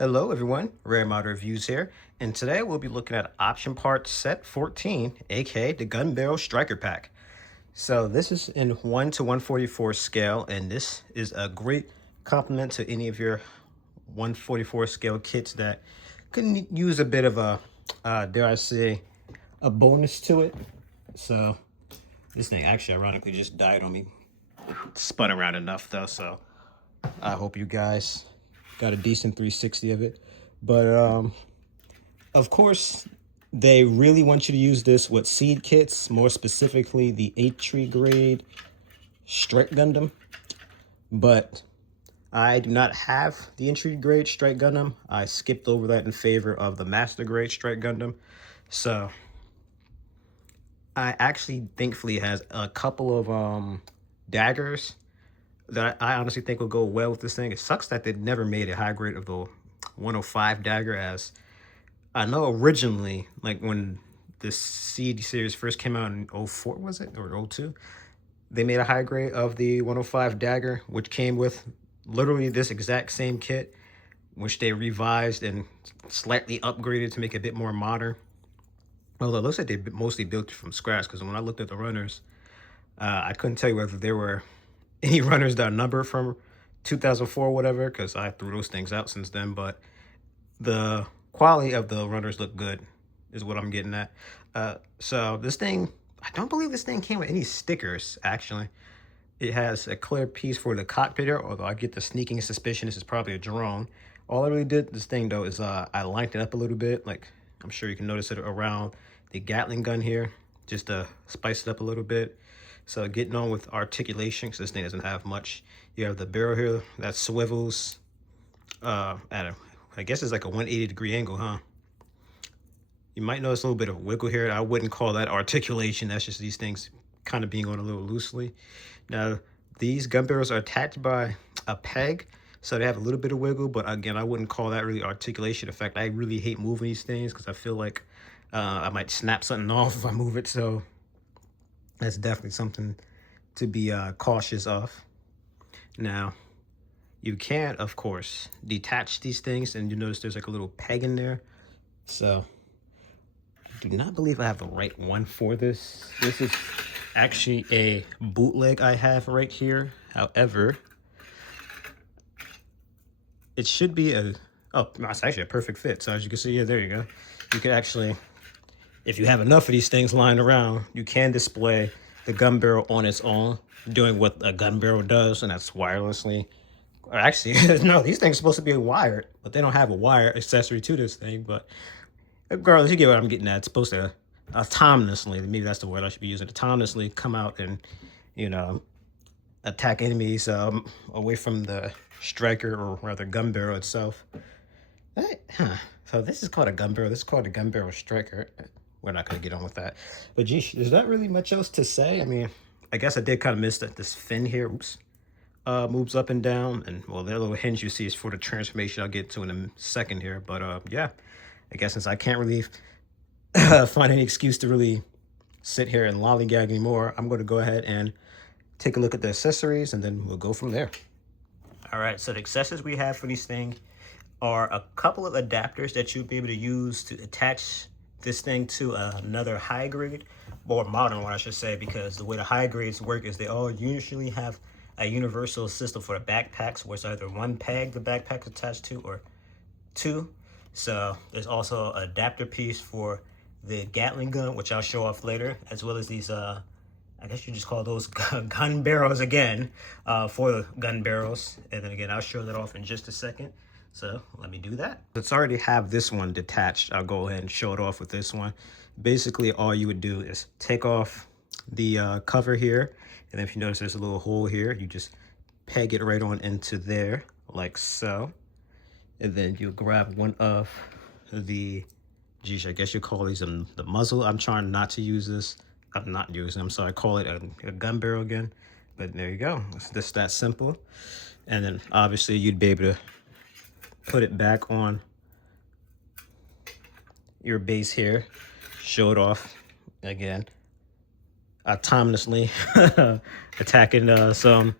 Hello everyone, Rare Mod Reviews here, and today we'll be looking at Option Parts Set 14, aka the Gunbarrel Striker Pack. So this is in 1 to 144 scale, and this is a great complement to any of your 144 scale kits that could use a bit of a, dare I say, a bonus to it. So this thing actually ironically just died on me. Spun around enough though, so I hope you guys got a decent 360 of it. But of course, they really want you to use this with seed kits, more specifically the 8-tree grade Strike Gundam. But I do not have the entry grade Strike Gundam. I skipped over that in favor of the Master grade Strike Gundam. So I actually thankfully has a couple of daggers that I honestly think will go well with this thing. It sucks that they never made a high grade of the 105 dagger, as I know originally, like when the CD series first came out in 04, was it? Or 02? They made a high grade of the 105 dagger, which came with literally this exact same kit, which they revised and slightly upgraded to make it a bit more modern. Although it looks like they mostly built it from scratch, because when I looked at the runners, I couldn't tell you whether there were any runners that are numbered from 2004 or whatever, because I threw those things out since then. But the quality of the runners look good, is what I'm getting at. So this thing, I don't believe this thing came with any stickers, actually. It has a clear piece for the cockpit here, although I get the sneaking suspicion this is probably a drone. All I really did this thing though is I lined it up a little bit, like I'm sure you can notice it around the Gatling gun here, just to spice it up a little bit. So getting on with articulation, because this thing doesn't have much. You have the barrel here that swivels at a, I guess it's like a 180-degree angle, huh? You might notice a little bit of wiggle here. I wouldn't call that articulation. That's just these things kind of being on a little loosely. Now, these gun barrels are attached by a peg, so they have a little bit of wiggle, but again, I wouldn't call that really articulation. In fact, I really hate moving these things because I feel like I might snap something off if I move it, so that's definitely something to be cautious of. Now, you can, of course, detach these things, and you notice there's like a little peg in there. So I do not believe I have the right one for this. This is actually a bootleg I have right here. However, it should be a, oh, it's actually a perfect fit. So as you can see, yeah, there you go. You could actually, if you have enough of these things lying around, you can display the gun barrel on its own, doing what a gun barrel does, and that's wirelessly. Or actually, no, these things are supposed to be wired, but they don't have a wire accessory to this thing. But regardless, you get what I'm getting at. It's supposed to autonomously, maybe that's the word I should be using, autonomously come out and, you know, attack enemies away from the striker, or rather gun barrel itself. So this is called a gun barrel. This is called a Gunbarrel Striker. We're not going to get on with that. But geez, there's not really much else to say. I mean, I guess I did kind of miss that this fin here, oops, moves up and down. And well, that little hinge you see is for the transformation I'll get to in a second here. But yeah, I guess since I can't really find any excuse to really sit here and lollygag anymore, I'm going to go ahead and take a look at the accessories, and then we'll go from there. All right, so the accessories we have for these things are a couple of adapters that you'll be able to use to attach this thing to another high grade, or modern one I should say, because the way the high grades work is they all usually have a universal system for the backpacks, where it's either one peg the backpack is attached to, or two. So there's also an adapter piece for the Gatling gun, which I'll show off later, as well as these I guess you just call those gun barrels again, for the gun barrels. And then again, I'll show that off in just a second. So let me do that. Let's already have this one detached. I'll go ahead and show it off with this one. Basically, all you would do is take off the cover here. And if you notice there's a little hole here, you just peg it right on into there, like so. And then you grab one of the, geez, I guess you call these the muzzle. I'm trying not to use this. I'm not using them, so I call it a gun barrel again. But there you go. It's just that simple. And then obviously you'd be able to put it back on your base here, show it off again, autonomously attacking some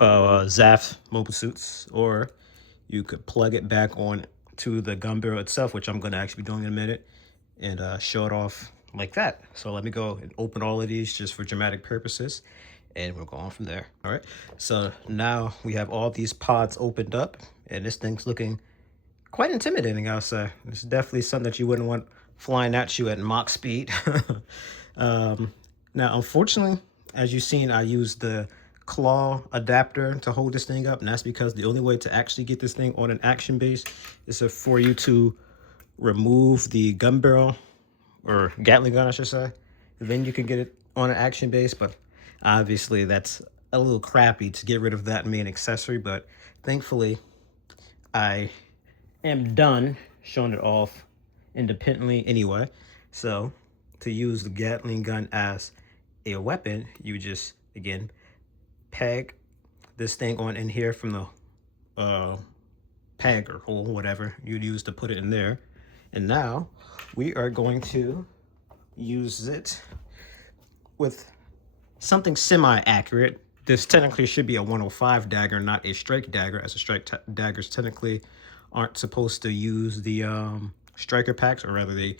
Zaf mobile suits, or you could plug it back on to the gun barrel itself, which I'm going to actually be doing in a minute, and show it off like that. So let me go and open all of these just for dramatic purposes, and we'll go on from there. All right, so now we have all these pods opened up, and this thing's looking quite intimidating, I'll say. It's definitely something that you wouldn't want flying at you at Mach speed. Now, unfortunately, as you've seen, I used the claw adapter to hold this thing up, and that's because the only way to actually get this thing on an action base is for you to remove the gun barrel, or Gatling gun, I should say. Then you can get it on an action base, but obviously that's a little crappy to get rid of that main accessory, but thankfully I am done showing it off independently anyway. So to use the Gatling gun as a weapon, you just, again, peg this thing on in here from the peg or hole, whatever you'd use to put it in there. And now we are going to use it with something semi-accurate. This technically should be a 105 dagger, not a strike dagger, as the strike daggers technically aren't supposed to use the striker packs, or rather they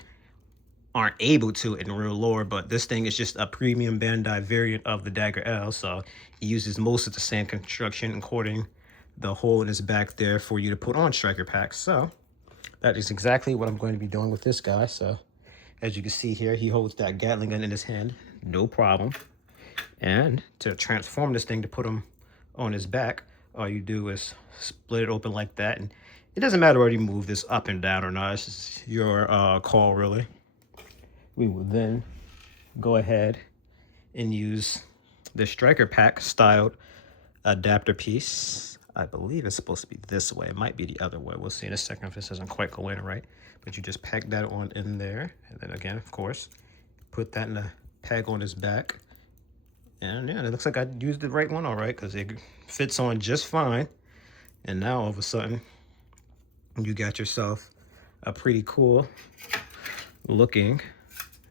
aren't able to in real lore, but this thing is just a premium Bandai variant of the Dagger L, so it uses most of the same construction, including the hole in its back there for you to put on striker packs. So that is exactly what I'm going to be doing with this guy. So as you can see here, he holds that Gatling gun in his hand, no problem. And to transform this thing to put him on his back, all you do is split it open like that, and it doesn't matter whether you move this up and down or not. It's just your call, really. We will then go ahead and use the striker pack styled adapter piece. I believe it's supposed to be this way. It might be the other way. We'll see in a second if this doesn't quite go in right. But you just peg that on in there. And then again, of course, put that in the peg on his back. And yeah, it looks like I used the right one all right, because it fits on just fine. And now all of a sudden, you got yourself a pretty cool looking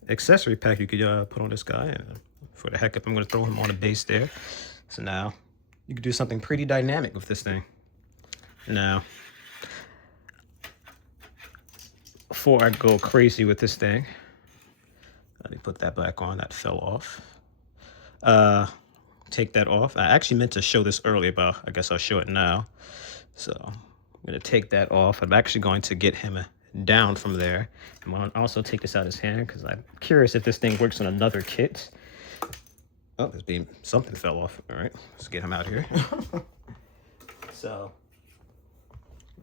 accessory pack you could put on this guy. And for the heck of it, I'm going to throw him on a base there. So now you can do something pretty dynamic with this thing. Now, before I go crazy with this thing, let me put that back on. That fell off. Take that off. I actually meant to show this earlier, but I guess I'll show it now. So I'm going to take that off. I'm actually going to get him down from there. I'm going to also take this out of his hand because I'm curious if this thing works on another kit. Oh, something fell off. All right, let's get him out here. So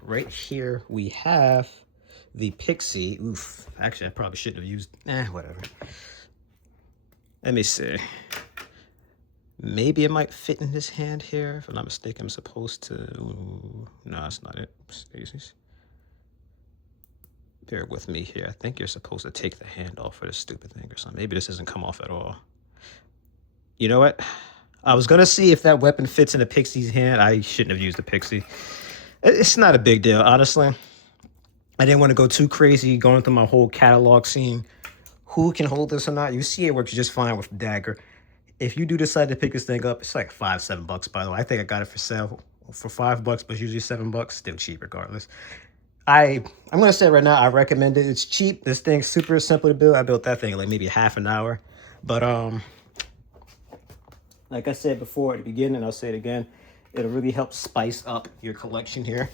right here we have the Pixie. Oof, actually I probably shouldn't have used, whatever. Let me see. Maybe it might fit in his hand here. If I'm not mistaken, I'm supposed to, no, that's not it. Stacy's. Bear with me here. I think you're supposed to take the hand off for this stupid thing or something. Maybe this doesn't come off at all. You know what? I was going to see if that weapon fits in a Pixie's hand. I shouldn't have used the Pixie. It's not a big deal, honestly. I didn't want to go too crazy going through my whole catalog, seeing who can hold this or not. You see it works just fine with Dagger. If you do decide to pick this thing up, it's like $5-7, by the way. I think I got it for sale for $5, but it's usually $7. Still cheap regardless. I'm going to say right now, I recommend it. It's cheap. This thing's super simple to build. I built that thing in like maybe half an hour. But like I said before at the beginning, I'll say it again, it'll really help spice up your collection here.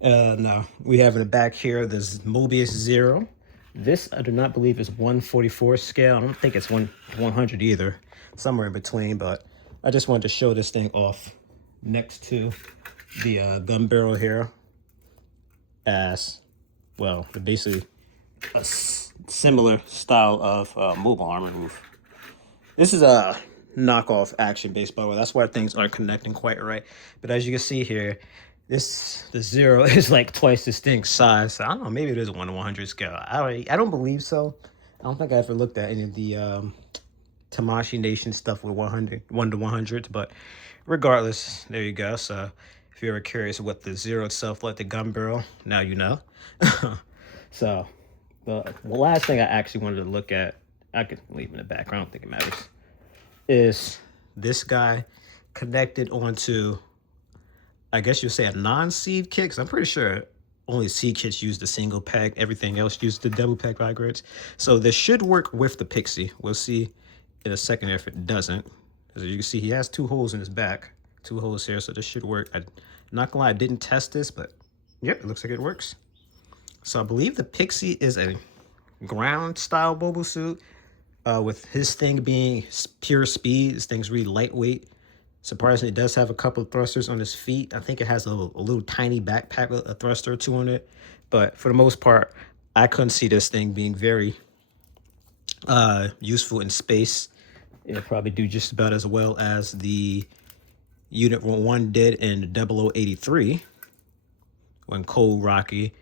Now, we have in the back here, this Mobius Zero. This, I do not believe, is 144 scale. I don't think it's 100 either. Somewhere in between, but I just wanted to show this thing off next to the gun barrel here as, well, basically a similar style of mobile armor move. This is a knockoff action base, by the way. That's why things aren't connecting quite right. But as you can see here, the Zero is like twice this thing's size. So I don't know, maybe it is a 1-to-100 scale. I don't believe so. I don't think I ever looked at any of the Tamashii Nation stuff with 1-to-100, but regardless, there you go. So if you're ever curious what the Zero itself like the gun barrel, now you know. So the last thing I actually wanted to look at, I could leave in the background, I don't think it matters, is this guy connected onto I guess you'll say a non-seed kit, because I'm pretty sure only seed kits use the single pack. Everything else uses the double pack vibrates. So this should work with the Pixie. We'll see in a second if it doesn't. As you can see, he has 2 holes in his back, 2 holes here, so this should work. I'm not gonna lie, I didn't test this, but yep, it looks like it works. So I believe the Pixie is a ground style mobile suit, with his thing being pure speed. This thing's really lightweight. Surprisingly, it does have a couple of thrusters on his feet. I think it has a little tiny backpack with a thruster or 2 on it. But for the most part, I couldn't see this thing being very useful in space. It'll probably do just about as well as the Unit 1 did in 0083 when Cole Rocky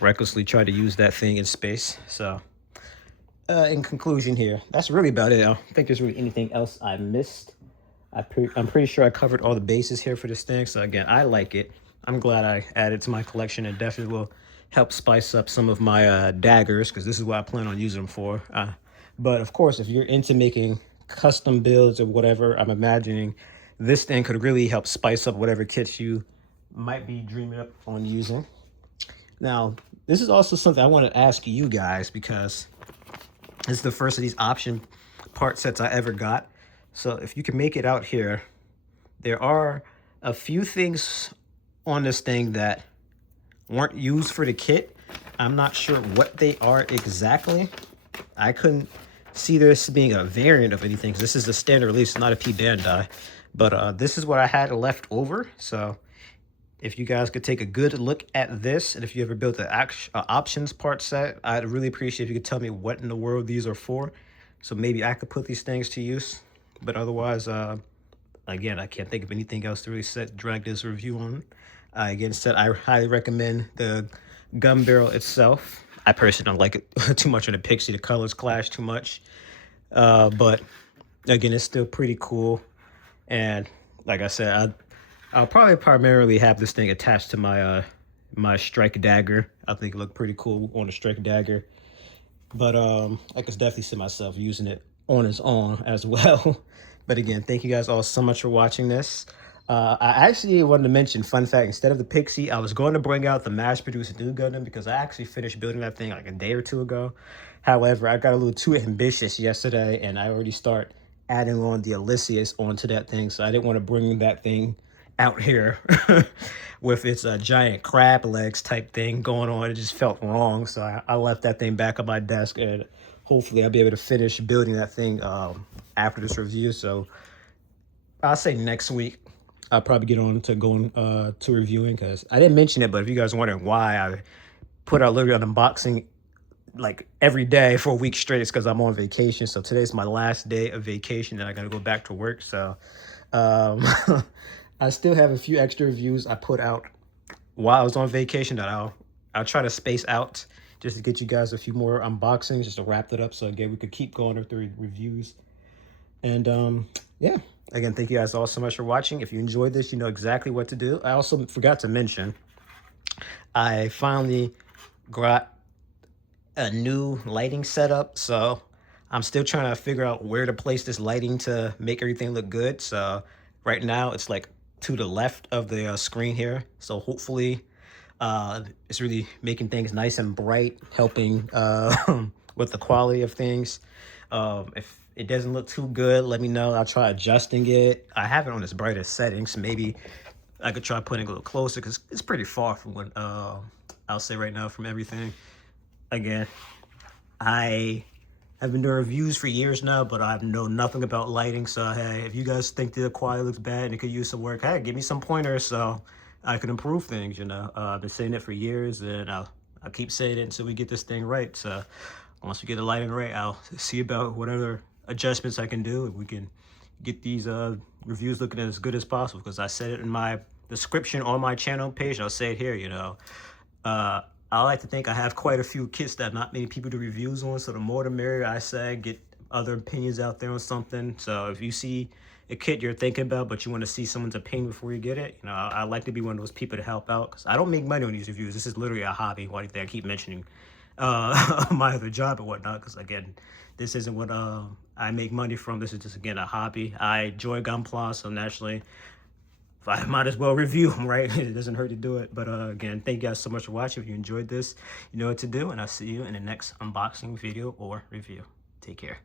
recklessly tried to use that thing in space. So in conclusion here, that's really about it. I don't think there's really anything else I missed. I'm pretty sure I covered all the bases here for this thing. So again, I like it. I'm glad I added to my collection. It definitely will help spice up some of my daggers, because this is what I plan on using them for. But of course, if you're into making custom builds or whatever, I'm imagining this thing could really help spice up whatever kits you might be dreaming up on using. Now, this is also something I want to ask you guys, because it's the first of these option part sets I ever got. So if you can make it out here, there are a few things on this thing that weren't used for the kit. I'm not sure what they are exactly. I couldn't see this being a variant of anything, because this is a standard release, not a P-Bandai. But this is what I had left over. So if you guys could take a good look at this, and if you ever built an options part set, I'd really appreciate if you could tell me what in the world these are for, so maybe I could put these things to use. But otherwise, again, I can't think of anything else to really drag this review on. Again, I highly recommend the Gunbarrel itself. I personally don't like it too much on the Pixie. The colors clash too much. But again, it's still pretty cool. And like I said, I'll probably primarily have this thing attached to my my strike dagger. I think it looked pretty cool on a strike dagger. But I could definitely see myself using it on its own as well. But again, thank you guys all so much for watching this. I actually wanted to mention, fun fact, instead of the Pixie, I was going to bring out the mass-produced New Gundam, because I actually finished building that thing like a day or 2 ago. However, I got a little too ambitious yesterday, and I already start adding on the Elysius onto that thing, so I didn't want to bring that thing out here with its giant crab legs type thing going on. It just felt wrong, so I left that thing back on my desk, and hopefully I'll be able to finish building that thing after this review. So I'll say next week I'll probably get on to going to reviewing, because I didn't mention it, but if you guys are wondering why I put out literally an unboxing like every day for a week straight, it's because I'm on vacation. So today's my last day of vacation, and I gotta go back to work. So I still have a few extra reviews I put out while I was on vacation that I'll try to space out, just to get you guys a few more unboxings, just to wrap it up, so again we could keep going with the reviews. And yeah, again, thank you guys all so much for watching. If you enjoyed this, you know exactly what to do. I also forgot to mention, I finally got a new lighting setup, so I'm still trying to figure out where to place this lighting to make everything look good. So right now it's like to the left of the screen here, so hopefully it's really making things nice and bright, helping with the quality of things. If it doesn't look too good, let me know. I'll try adjusting it. I have it on its brightest settings. Maybe I could try putting it a little closer, because it's pretty far from what I'll say right now from everything. Again, I have been doing reviews for years now, but I know nothing about lighting. So hey, if you guys think the quality looks bad and it could use some work, hey, give me some pointers so I can improve things. You know, I've been saying it for years, and I'll keep saying it until we get this thing right. So once we get the lighting right, I'll see about whatever adjustments I can do, and we can get these reviews looking as good as possible. Because I said it in my description on my channel page, and I'll say it here. You know, I like to think I have quite a few kits that not many people do reviews on, so the more the merrier. I say, get other opinions out there on something. So if you see a kit you're thinking about, but you want to see someone's opinion before you get it, you know, I like to be one of those people to help out, because I don't make money on these reviews. This is literally a hobby. Why do you think I keep mentioning my other job and whatnot? Because again, this isn't what I make money from. This is just, again, a hobby. I enjoy Gunpla, so naturally I might as well review them, right? It doesn't hurt to do it. But again, thank you guys so much for watching. If you enjoyed this, you know what to do, and I'll see you in the next unboxing video or review. Take care.